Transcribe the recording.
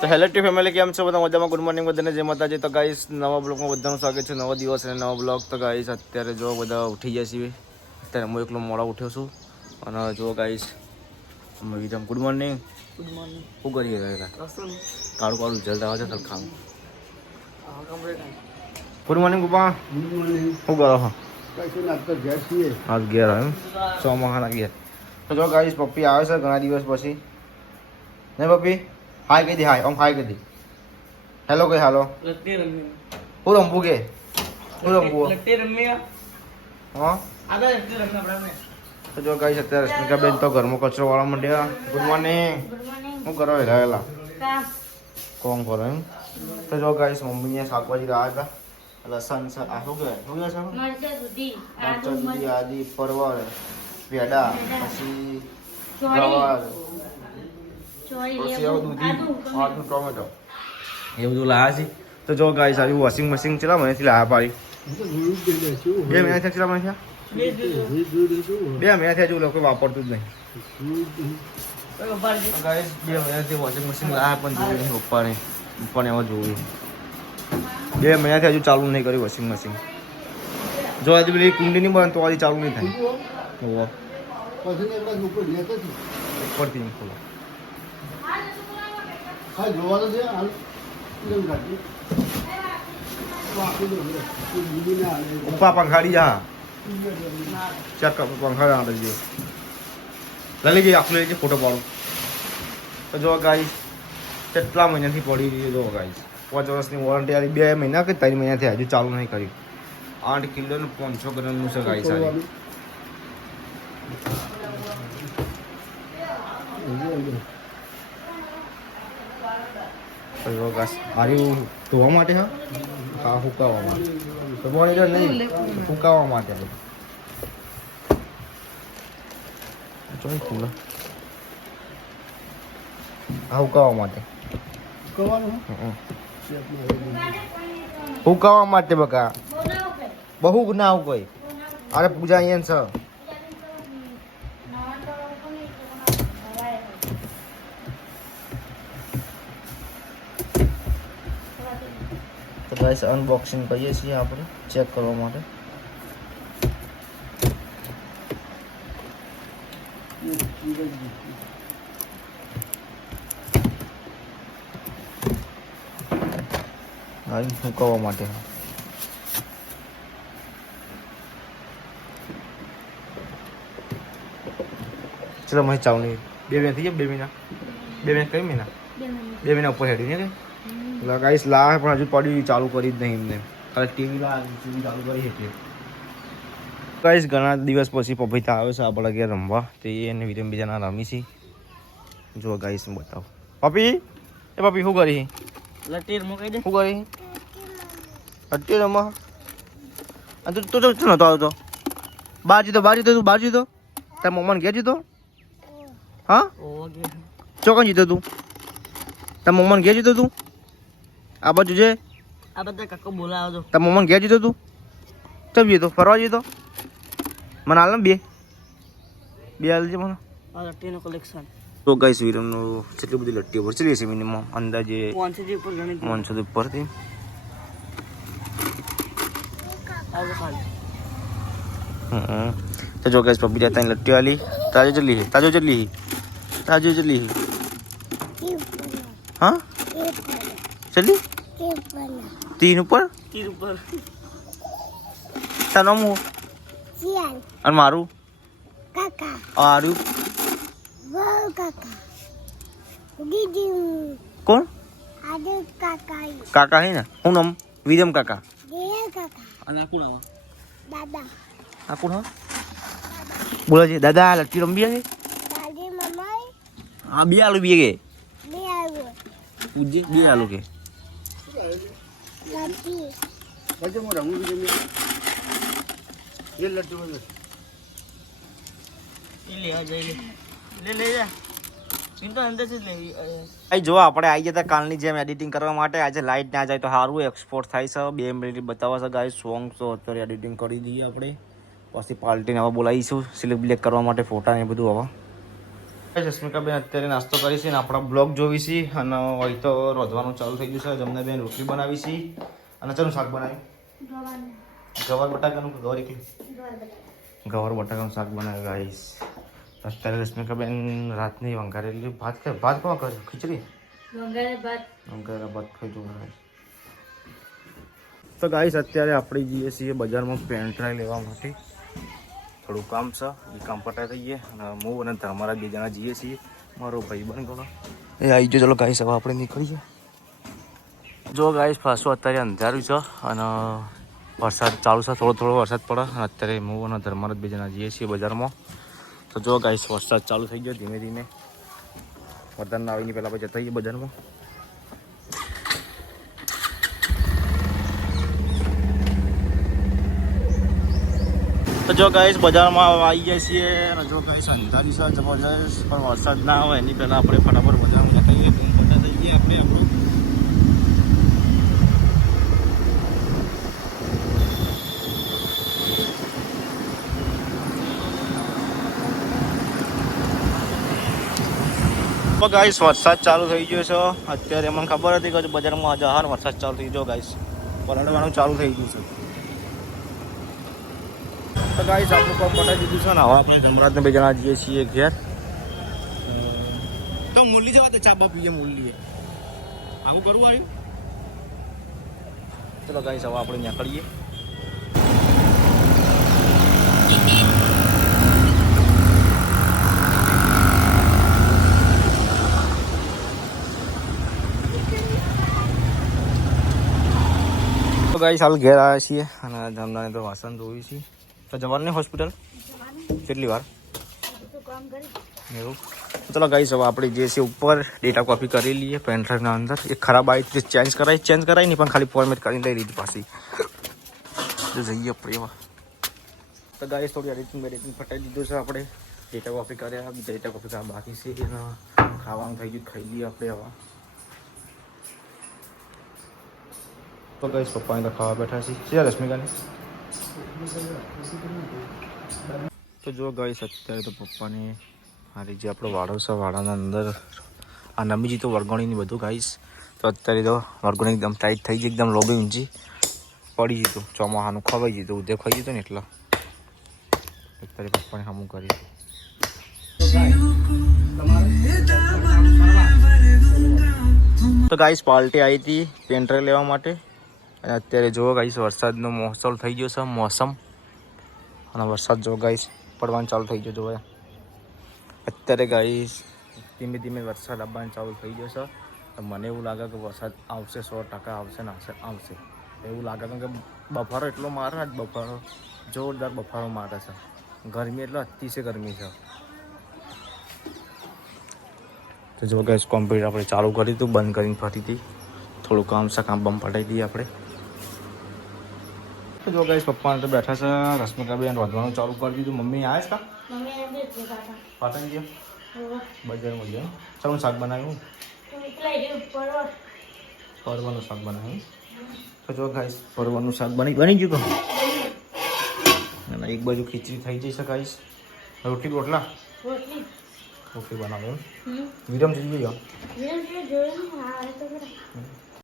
તો hello T family કેમ છો બધા? મજામાં? ગુડ મોર્નિંગ બધાને જય માતાજી. તો ગાઈસ નવા બ્લોગમાં બધાનું સ્વાગત છે. નવો દિવસ અને નવો બ્લોગ તો ગાઈસ અત્યારે જો બધા ઉઠી જાય છીએ. અત્યારે હું એકલો મોડા ઉઠ્યો છું. અને જો ગાઈસ અમે વિધમ ગુડ મોર્નિંગ ગુડ મોર્નિંગ શું કરીએ રહ્યા કાળું કાળું જલ્દ આવે છે ખાલી ખાવું. હા કમ્પ્લીટ ગુડ મોર્નિંગ પપ્પા. શું કરો છો? આજ ઘેર એમ? ચોમાહાના ઘેર. તો જો ગાઈસ પપ્પી આવે છે ઘણા દિવસ પછી. નહીં પપ્પી? હાય કહી દે હાય આમ હાય કહી દે હેલો કઈ હાલો લટ્ટી રમી હું રમવું કે હું રમવું લટ્ટી રમી હા આદા લટ્ટી રમી આપણે તો જો ગાઈસ અત્યારે રશ્મિકાબેન તો ઘરમાં કચરો વાળવા માંડ્યા ગુડ મોર્નિંગ શું કરો હેલા હેલા કોમ કરો એમ તો જો ગાઈસ મમ્મીને શાકભાજી લાવ્યા હતા લસણ છે આ શું કહેવાય શું કહે છે મરચાં દૂધી મરચાં દૂધી આદિ પરવળ પેડા પછી ચોળી ગવાર ચોળી પછી લેબુ, આવું દૂધી આદુ, આદુ ટોમેટો. એ બધું લાયા છે તો જો ગાઈસ આવી વોશિંગ મશીન ચલા મહિનાથી લાયા પાડી. બે મહિના થયા ચલા મને બે મહિનાથી ચલા મહિના થયા હજુ લોકો વાપરતું જ નહીં. જ ગાઈસ બે મહિનાથી વોશિંગ મશીન લાવ્યા પણ જોયું નહીં પપ્પાને પણ એમાં જોયું. બે મહિનાથી હજુ ચાલુ નહીં કર્યું વોશિંગ મશીન જો હજુ પેલી કુંડી નહીં બને તો હજી ચાલુ નહીં થાય. જ જ. ઉપરથી નહીં ખોલો હા જોવાનું છે હાલ ના આવે. ઉપા પંખાડી જા. ચેક પંખા ના લઈ ગઈ આખું લઈ ફોટો પાડો. તો જો ગાઈસ કેટલા મહિનાથી પડી છે જો ગાઈસ પાંચ વર્ષની વોરંટી આવી બે મહિના કે ત્રણ મહિનાથી હજુ ચાલુ નહીં કર્યું આઠ કિલોનું પાંચસો ગ્રામનું છે ગાઈસ સાહેબ ખોલવાનું. ગાઈસ આર્યું ધોવા માટે હા? હા હુકાવા માટે. તો બોડી નહીં. હુકાવા માટે જોઈ ખુલ્લા હા હુકાવા માટે. હુકાવા માટે બકા. બહુ ના કોઈ. અરે પૂજા અહીંયા છે નવા તો કોને ભરાય છે. તો ગાઈસ અનબોક્સિંગ કરીએ છીએ આપણે. ચેક કરવા માટે. એક ચીજ જ નથી. આ હુકાવા માટે. ચલો મહી ચાવની બે મહિના થઈ ગયા? બે મહિના બે મહિના કઈ મહિના બે મહિના ઉપર હેડી ને એટલે ગાઈસ લાવે પણ હજુ પડી ચાલુ કરી જ નહીં એમને. ખાલી ટીવી લા ટીવી ચાલુ કરી હતી ગાઈસ ઘણા દિવસ પછી પપીતા આવે છે આપણા ઘેર રમવા તે એને વિરમ બીજાના રમી છે. જો ગાઈસ બતાવો. પપી? એ પપી શું કરી? લટ્ટી રમી કહી દે. શું કરી? અત્યારે રમવા? તું તું તું નતો આવતો. બહાર જીતો બહાર જીતો તું બહાર જીતો. તાર મમ્માને ઘેર જીતો? હા? ચોકન જીતો તું? તાર મમ્માને ઘેર જીતો તું? આ બાજુ છે આ બધા કાકો બોલાવો તો. તમે મમ્મી ઘેર જીતો તું? ચમ જીતો ફરવા જીતો. મને હાલ ને બે. બે હાલ છે મને. આ લટ્ટીનું કલેક્શન તો ગાઈસ વિરમનું કેટલી બધી લટ્ટીઓ પર ચડી છે મિનિમમ અંદાજે પાંચસો થી ઉપરથી. તો જો ગાઈસ પપ્પી જતા લટ્ટીઓ આલી. તાજો ચલી હે તાજો ચલી હે તાજો ચલી હે. હા? ચલી તીન ઉપર? તીન ઉપર. તારું મુ અને મારું? કાકા. આરું કોણ? કાકા હે ને? હું નામ? વિરમ કાકા. અને આ કોણ આવા આ કોણ હા બોલે છે દાદા લટ્ટી રમવી છે હા બે આલુ બે કે પૂજે બે આલુ કે? પછી હું રમું છું એ લડ્ડુ બધું. આપણે આવી જતા કાલની જેમ એડિટિંગ કરવા માટે. આજે લાઇટ ના જાય તો સારું એક્સપોર્ટ થાય છે. બે મિનિટ બતાવવા છે સોંગ તો અત્યારે એડિટિંગ કરી દઈએ આપણે. પછી પાર્ટીને હવે બોલાવીશું. સિલેક્ટ બિલેક્ટ કરવા માટે ફોટા ને બધું હવે. જસ્મિકાબેન અત્યારે નાસ્તો કરી છે ને આપણા બ્લોગ જોવીશી અને હોય તો રોધવાનું ચાલુ થઈ ગયું છે. જમનાબેન રોટલી બનાવીશી અને ચાલુ શાક બનાવ્યું? ગવાર બટાકાનું કે ગવાર એકલી ગવાર બટાકાનું શાક બનાવ્યું ગાઈસ અત્યારે રશ્મિકાબેન રાતની વંગારેલી ભાત કે ભાત કોણ કર્યું ખીચડી? વઘારે ભાત. ખાઈ તો ગાઈસ અત્યારે આપણે જઈએ છીએ બજારમાં પેન ડ્રાઈવ લેવા માટે. થોડું કામ છે એ કામ પટાઈ દઈએ. અને હું અને તમારા બે જણા જઈએ છીએ. મારો ભાઈ બન ગયો એ આવી જાય ચલો ગાઈસ હવે આપણે નીકળીએ. જો ગાઈશ પાછું અત્યારે અંધારું છે અને વરસાદ ચાલુ છે, થોડો થોડો વરસાદ પડે અને અત્યારે હું અને ધર્મારાજ બે જણા જઈએ છીએ બજારમાં. તો જો ગાઈસ વરસાદ ચાલુ થઈ ગયો ધીમે ધીમે. વરદાન આવીને પહેલાં પછી જતા જઈએ બજારમાં. તો જો ગાઈશ બજારમાં આવી જાય છીએ અને જો ગાઈશ અંધારી છે, જબરજસ્ત, પણ વરસાદ ના આવે એની પહેલાં આપણે ફટાફટ બજારમાં જતા રહીએ બૂમ પડતા જઈએ આપણે આપણો તો ગાઈસ, વરસાદ ચાલુ થઈ ગયો છે. અત્યારે મને ખબર હતી કે બજારમાં આજે હાર વરસાદ ચાલુ થઈ ગયો, ગાઈસ. પલટવાનું ચાલુ થઈ ગયું છે. તો ગાઈસ, આપણું કામ પટાઈ દીધું છે ને, હવે આપણે જમરાજને બે જણા જઈએ છીએ ઘેર. તો મૂલી જવા તો ચાબા પીએ મૂલીએ આવું કરવું આવ્યું ચલો ગાઈસ, હવે આપણે નીકળીએ. તો ગાઈસ, હાલ ઘેર આવ્યા છીએ અને જમનાને તો વાસણ ધોયું છીએ તો જવાનું હોસ્પિટલ? કેટલી વાર? એવું? ચલો ગાઈસ, હવે આપણે જે છે ઉપર ડેટા કોપી કરી લઈએ પેન ડ્રાઈવના અંદર. એ ખરાબ આવી તે ચેન્જ કરાય ચેન્જ કરાય નહીં, પણ ખાલી ફોર્મેટ કરીને લઈ લીધી પાછી. તો જઈએ આપણે એવા તો ગાઈસ, થોડી એડિટિંગ એડિટિંગ ફટાવી દીધું છે આપણે. ડેટા કોપી કર્યા ડેટા કોપી કરવા બાકી છે ખાવાનું થઈ ગયું, ખાઈ લઈએ આપણે હવે. તો ગઈશ પપ્પાને તો ખાવા બેઠા છે છે રશ્મિકાને તો જો ગઈશ અત્યારે તો પપ્પાને મારી જે આપણો વાડો છે વાડાના અંદર આ નમીજી તો વરગણીની બધું ગાઈશ તો અત્યારે તો વરગણી એકદમ ટાઈટ થઈ ગઈ એકદમ લોબી ઊંચી પડી જતું ચોમાહાનું ખવાઈ જતું ઉદય ખાઈ જતું ને એટલા અત્યારે પપ્પાને હમું કરી તો ગાઈસ પાર્ટી આવી હતી પેન્ટર લેવા માટે અને અત્યારે જોવો ગાઈસ વરસાદનો મોસમ, થઈ ગયો છે મોસમ. અને વરસાદ જો ગાઈસ પડવાનું ચાલુ થઈ ગયો જોવે. અત્યારે ગાઈસ ધીમે ધીમે વરસાદ આવવાનું ચાલુ થઈ ગયો છે. તો મને એવું લાગે કે વરસાદ આવશે, સો ટકા આવશે ને આવશે આવશે. એવું લાગે કે બફારો એટલો મારે જ બફારો, જોરદાર બફારો મારે છે. ગરમી એટલે અતિશય ગરમી છે. તો જો ગેસ કોમ્પ્યુટર આપણે ચાલુ કરી હતું બંધ કરીને ફરીથી થોડું કામ છે, કામ બમ પટાવી દઈએ આપણે. તો જો ગાઈસ પપ્પાને તો બેઠા છે રશ્મિકાબેન રોધવાનું ચાલુ કરી દીધું. મમ્મી આવે છે પાટણ ગયા? બજાર બજારમાં ગયો. ચાલો શાક બનાવ્યું? પરવાનું શાક બનાવ્યું. તો જો ગાઈસ પરવાનું શાક બની બની ગયું તો? અને એક બાજુ ખીચડી થઈ જઈ ગાઈસ રોટલી રોટલા? રોટલી. બનાવ્યો. વિરમ થઈ ગયો